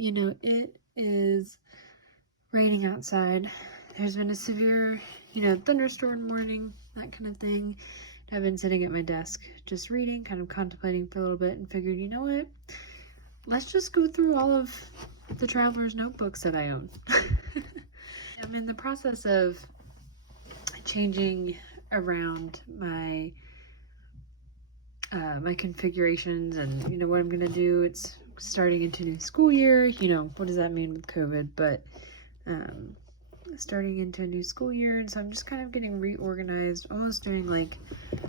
it is raining outside. There's been a severe, thunderstorm warning, that kind of thing. I've been sitting at my desk just reading, kind of contemplating for a little bit, and figured, you know what? Let's just go through all of the traveler's notebooks that I own. I'm in the process of changing around my my configurations and what I'm gonna do. It's starting into new school year. What does that mean with COVID? But starting into a new school year, and so I'm just kind of getting reorganized, almost doing like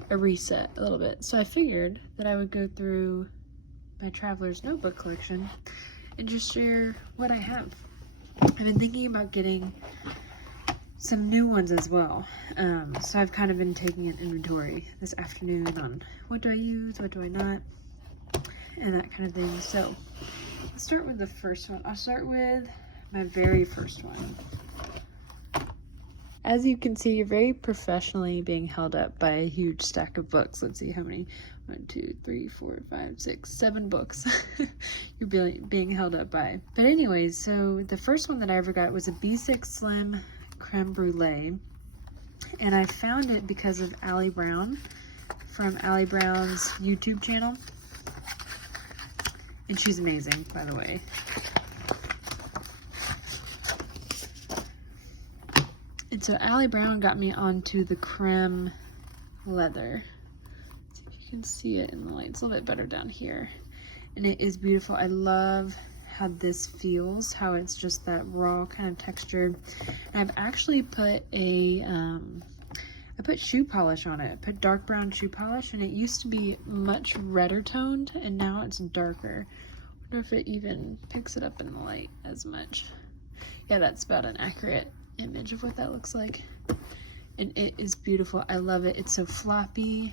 a reset a little bit. So I figured that I would go through my traveler's notebook collection and just share what I have. I've been thinking about getting some new ones as well. So I've kind of been taking an inventory this afternoon on what do I use, what do I not, and that kind of thing. So let's start with the first one. I'll start with my very first one. As you can see, you're very professionally being held up by a huge stack of books. Let's see how many. 1, 2, 3, 4, 5, 6, 7 books you're being held up by. But anyways, so the first one that I ever got was a B6 Slim Creme Brulee. And I found it because of Allie Brown from Allie Brown's YouTube channel. And she's amazing, by the way. And so Allie Brown got me onto the creme leather. See if you can see it in the light. It's a little bit better down here. And it is beautiful. I love how this feels, how it's just that raw kind of texture. And I've actually put I put shoe polish on it. I put dark brown shoe polish, and it used to be much redder toned, and now it's darker. I wonder if it even picks it up in the light as much. Yeah, that's about an accurate image of what that looks like. And it is beautiful. I love it. It's so floppy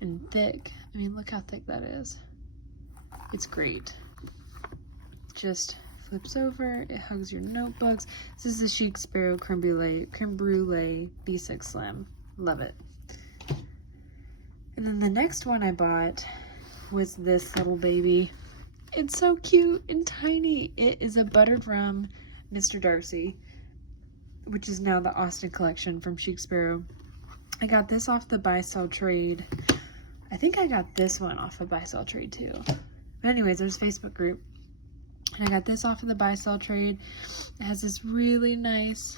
and thick. I mean, look how thick that is. It's great. Just flips over. It hugs your notebooks. This is the Chic Sparrow Creme Brulee B6 Slim. Love it. And then the next one I bought was this little baby. It's so cute and tiny. It is a buttered rum Mr. Darcy, which is now the Austin collection from Chic Sparrow. I got this off the Buy Sell Trade. I think I got this one off of Buy Sell Trade too. But anyways, there's a Facebook group. And I got this off of the Buy Sell Trade. It has this really nice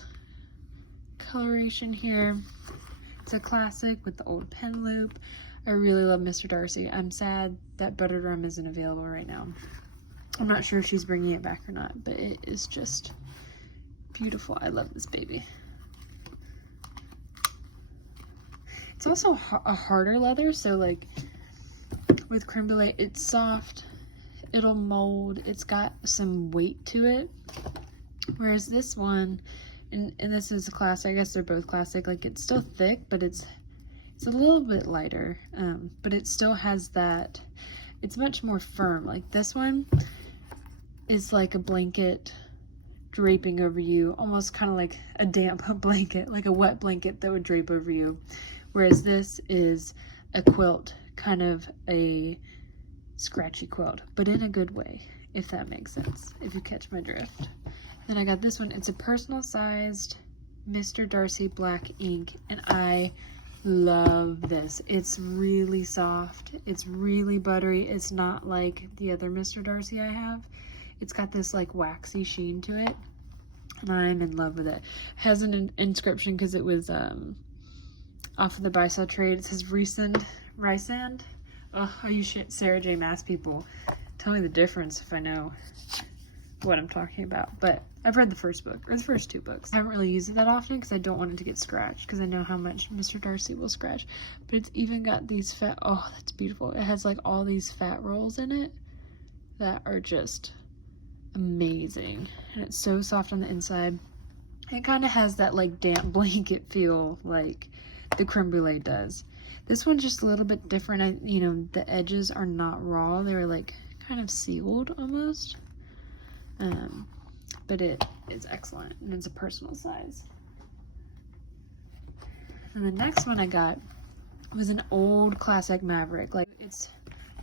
coloration here. It's a classic with the old pen loop. I really love Mr. Darcy. I'm sad that buttered rum isn't available right now. I'm not sure if she's bringing it back or not, but it is just beautiful. I love this baby. It's also a harder leather, so like with creme brulee, it's soft, it'll mold, it's got some weight to it. Whereas this one, and this is a classic, I guess they're both classic, like it's still thick, but it's a little bit lighter, but it still has that, it's much more firm. Like this one is like a blanket draping over you, almost kind of like a damp blanket, like a wet blanket that would drape over you. Whereas this is a quilt, kind of a scratchy quilt, but in a good way, if that makes sense, if you catch my drift. Then I got this one. It's a personal sized Mr. Darcy black ink, and I love this. It's really soft. It's really buttery. It's not like the other Mr. Darcy I have. It's got this like waxy sheen to it, and I'm in love with it. It has an inscription because it was off of the Buy Sell Trade. It says Rysand. Oh, you Sarah J. Maas people, tell me the difference if I know what I'm talking about. But I've read the first book, or the first 2 books. I haven't really used it that often because I don't want it to get scratched, because I know how much Mr. Darcy will scratch. But it's even got these fat, oh, that's beautiful. It has like all these fat rolls in it that are just amazing. And it's so soft on the inside. It kind of has that like damp blanket feel like the creme brulee does. This one's just a little bit different. The edges are not raw. They're like kind of sealed almost. But it is excellent, and it's a personal size. And the next one I got was an old classic Maverick. Like, it's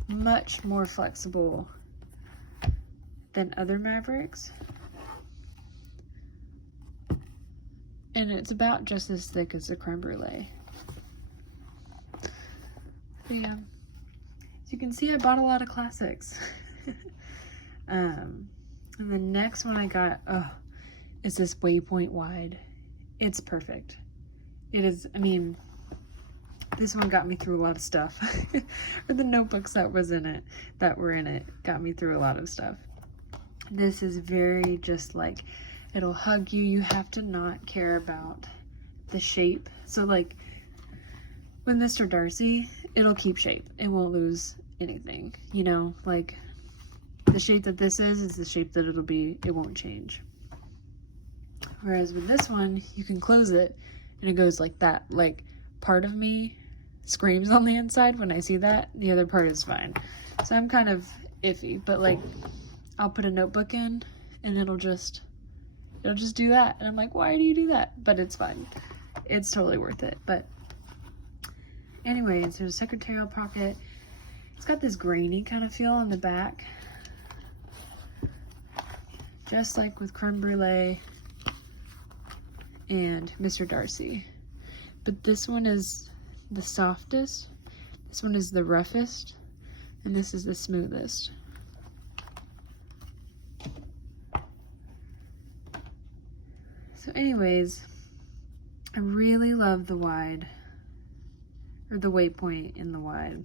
much more flexible than other Mavericks. And it's about just as thick as the creme brulee. But yeah, as you can see, I bought a lot of classics. And the next one I got, is this Waypoint Wide. It's perfect. It is, I mean, this one got me through a lot of stuff. Or the notebooks that were in it, got me through a lot of stuff. This is very just like, it'll hug you. You have to not care about the shape. So like with Mr. Darcy, it'll keep shape. It won't lose anything, you know, like the shape that this is the shape that it'll be. It won't change. Whereas with this one, you can close it and it goes like that. Like part of me screams on the inside when I see that. The other part is fine. So I'm kind of iffy, but like I'll put a notebook in and it'll just do that. And I'm like, why do you do that? But it's fine. It's totally worth it. But anyways, there's a secretarial pocket. It's got this grainy kind of feel on the back. Just like with Creme Brulee and Mr. Darcy. But this one is the softest, this one is the roughest, and this is the smoothest. So anyways, I really love the wide, or the Waypoint in the wide.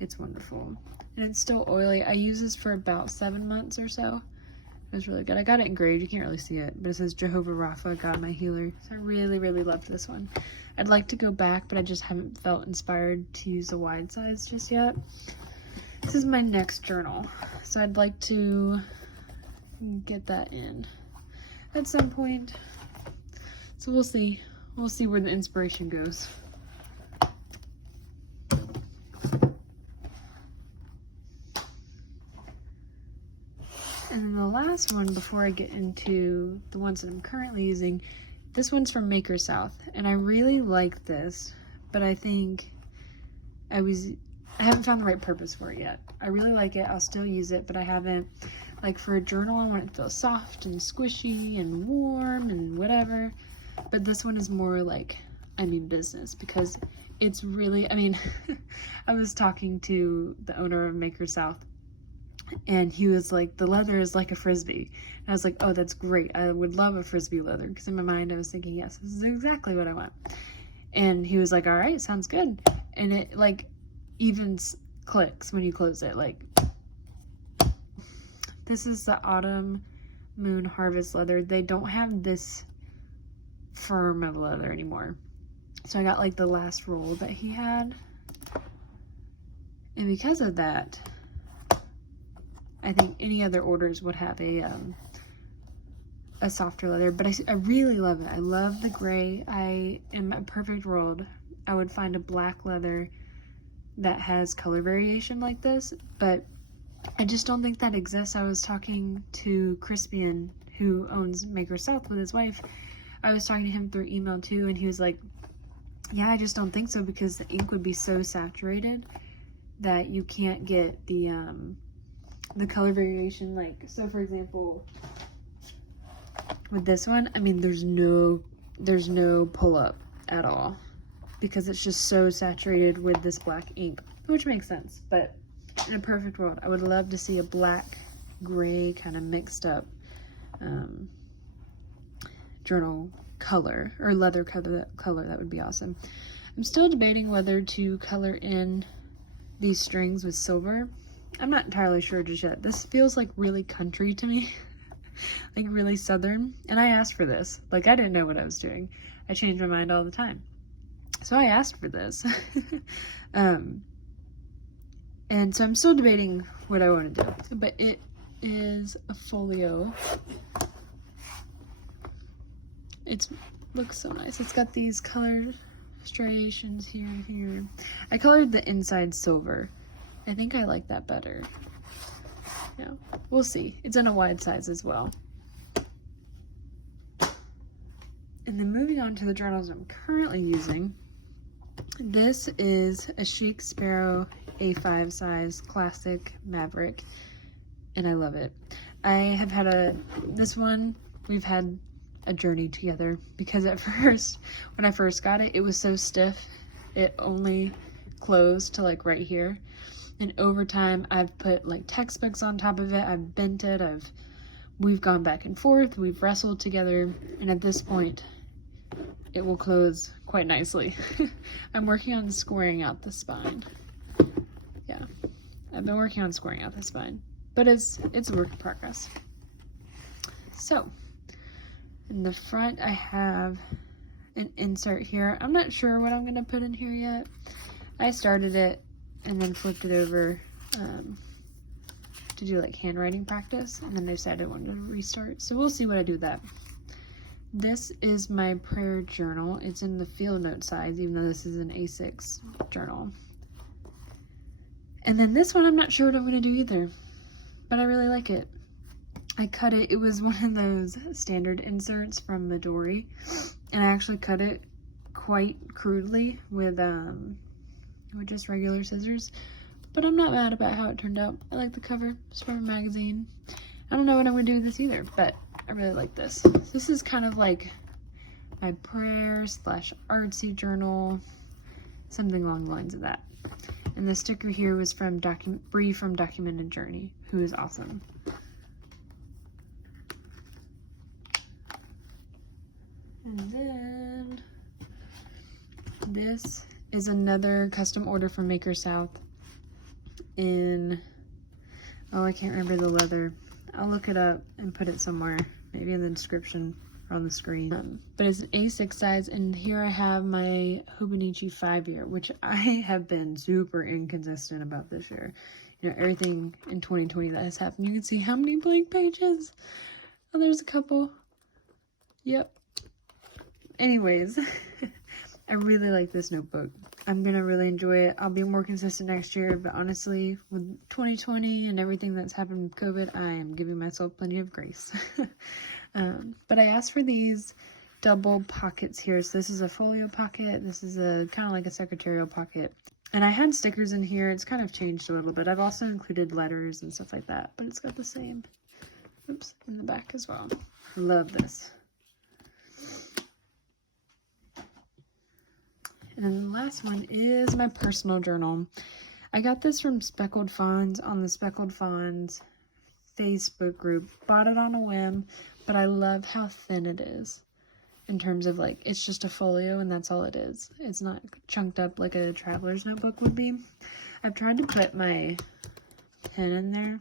It's wonderful. And it's still oily. I use this for about 7 months or so. It was really good. I got it engraved. You can't really see it, but it says Jehovah Rapha, God my healer. So I really, really loved this one. I'd like to go back, but I just haven't felt inspired to use a wide size just yet. This is my next journal. So I'd like to get that in at some point. So we'll see. We'll see where the inspiration goes. And then the last one, before I get into the ones that I'm currently using, this one's from Maker South, and I really like this, but I think I haven't found the right purpose for it yet. I really like it. I'll still use it, but I haven't. Like for a journal, I want it to feel soft and squishy and warm and whatever. But this one is more like, I mean business, because it's really, I mean, I was talking to the owner of Maker South, and he was like, the leather is like a Frisbee. And I was like, oh, that's great. I would love a Frisbee leather. Because in my mind, I was thinking, yes, this is exactly what I want. And he was like, all right, sounds good. And it like even clicks when you close it. Like, this is the Autumn Moon Harvest leather. They don't have this firm of leather anymore. So I got like the last roll that he had. And because of that, I think any other orders would have a softer leather, but I really love it. I love the gray. In a perfect world, I would find a black leather that has color variation like this, but I just don't think that exists. I was talking to Crispian, who owns Maker South, with his wife. I was talking to him through email too, and he was like, yeah, I just don't think so, because the ink would be so saturated that you can't get the color variation. Like, so for example, with this one, I mean, there's no pull up at all, because it's just so saturated with this black ink, which makes sense. But in a perfect world, I would love to see a black gray kind of mixed up journal color, or leather color. That would be awesome. I'm still debating whether to color in these strings with silver. I'm not entirely sure just yet. This feels like really country to me, like really southern. And I asked for this. Like, I didn't know what I was doing. I change my mind all the time. So I asked for this. And so I'm still debating what I want to do. But it is a folio. It looks so nice. It's got these colored striations here. I colored the inside silver. I think I like that better. Yeah, we'll see. It's in a wide size as well. And then moving on to the journals I'm currently using. This is a Chic Sparrow A5 size classic Maverick. and I love it. I have had this one, we've had a journey together, because at first, when I first got it, it was so stiff. It only closed to like right here. And over time, I've put like textbooks on top of it. I've bent it. We've gone back and forth. We've wrestled together. And at this point, it will close quite nicely. I'm working on squaring out the spine. Yeah, I've been working on squaring out the spine, but it's a work in progress. So in the front, I have an insert here. I'm not sure what I'm going to put in here yet. I started it and then flipped it over to do like handwriting practice, and then I decided I wanted to restart. So we'll see what I do with that. This is my prayer journal. It's in the field note size, even though this is an A6 journal. And then this one, I'm not sure what I'm going to do either, but I really like it. I cut it. It was one of those standard inserts from Midori, and I actually cut it quite crudely with just regular scissors. But I'm not mad about how it turned out. I like the cover. It's from a magazine. I don't know what I'm going to do with this either, but I really like this. This is kind of like my prayer / artsy journal, something along the lines of that. And the sticker here was from Bree from Documented Journey, who is awesome. And then this is another custom order from Maker South in, oh, I can't remember the leather. I'll look it up and put it somewhere, maybe in the description or on the screen. But it's an A6 size, and here I have my Hobonichi 5-year, which I have been super inconsistent about this year. You know, everything in 2020 that has happened. You can see how many blank pages. Oh, there's a couple. Yep. Anyways, I really like this notebook. I'm going to really enjoy it. I'll be more consistent next year, but honestly, with 2020 and everything that's happened with COVID, I am giving myself plenty of grace. But I asked for these double pockets here. So this is a folio pocket. This is a kind of like a secretarial pocket. And I had stickers in here. It's kind of changed a little bit. I've also included letters and stuff like that, but it's got the same, oops, in the back as well. Love this. And then the last one is my personal journal. I got this from Speckled Fawns on the Speckled Fawns Facebook group. Bought it on a whim, but I love how thin it is in terms of like, it's just a folio and that's all it is. It's not chunked up like a traveler's notebook would be. I've tried to put my pen in there,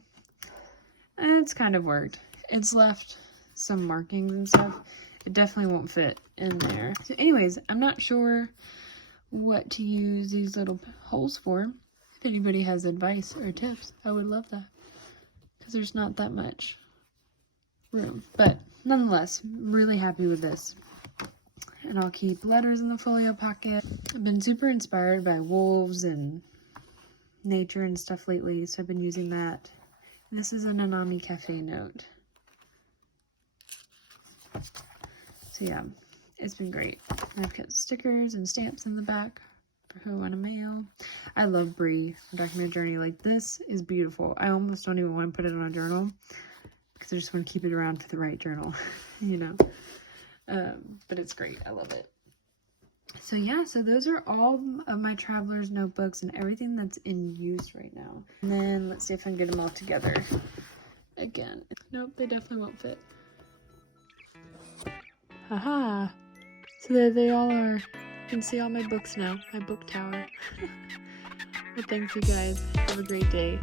and it's kind of worked. It's left some markings and stuff. It definitely won't fit in there. So anyways, I'm not sure what to use these little holes for. If anybody has advice or tips, I would love that, because there's not that much room. But nonetheless, I'm really happy with this. And I'll keep letters in the folio pocket. I've been super inspired by wolves and nature and stuff lately, so I've been using that. This is a Nanami Cafe note. So yeah, it's been great. And I've got stickers and stamps in the back for who I want to mail. I love Bree from Documented Journey. Like, this is beautiful. I almost don't even want to put it on a journal, because I just want to keep it around for the right journal, you know. But it's great. I love it. So yeah, so those are all of my traveler's notebooks and everything that's in use right now. And then let's see if I can get them all together again. Nope, they definitely won't fit. Haha. So there they all are. You can see all my books now. My book tower. Well, thanks you guys. Have a great day.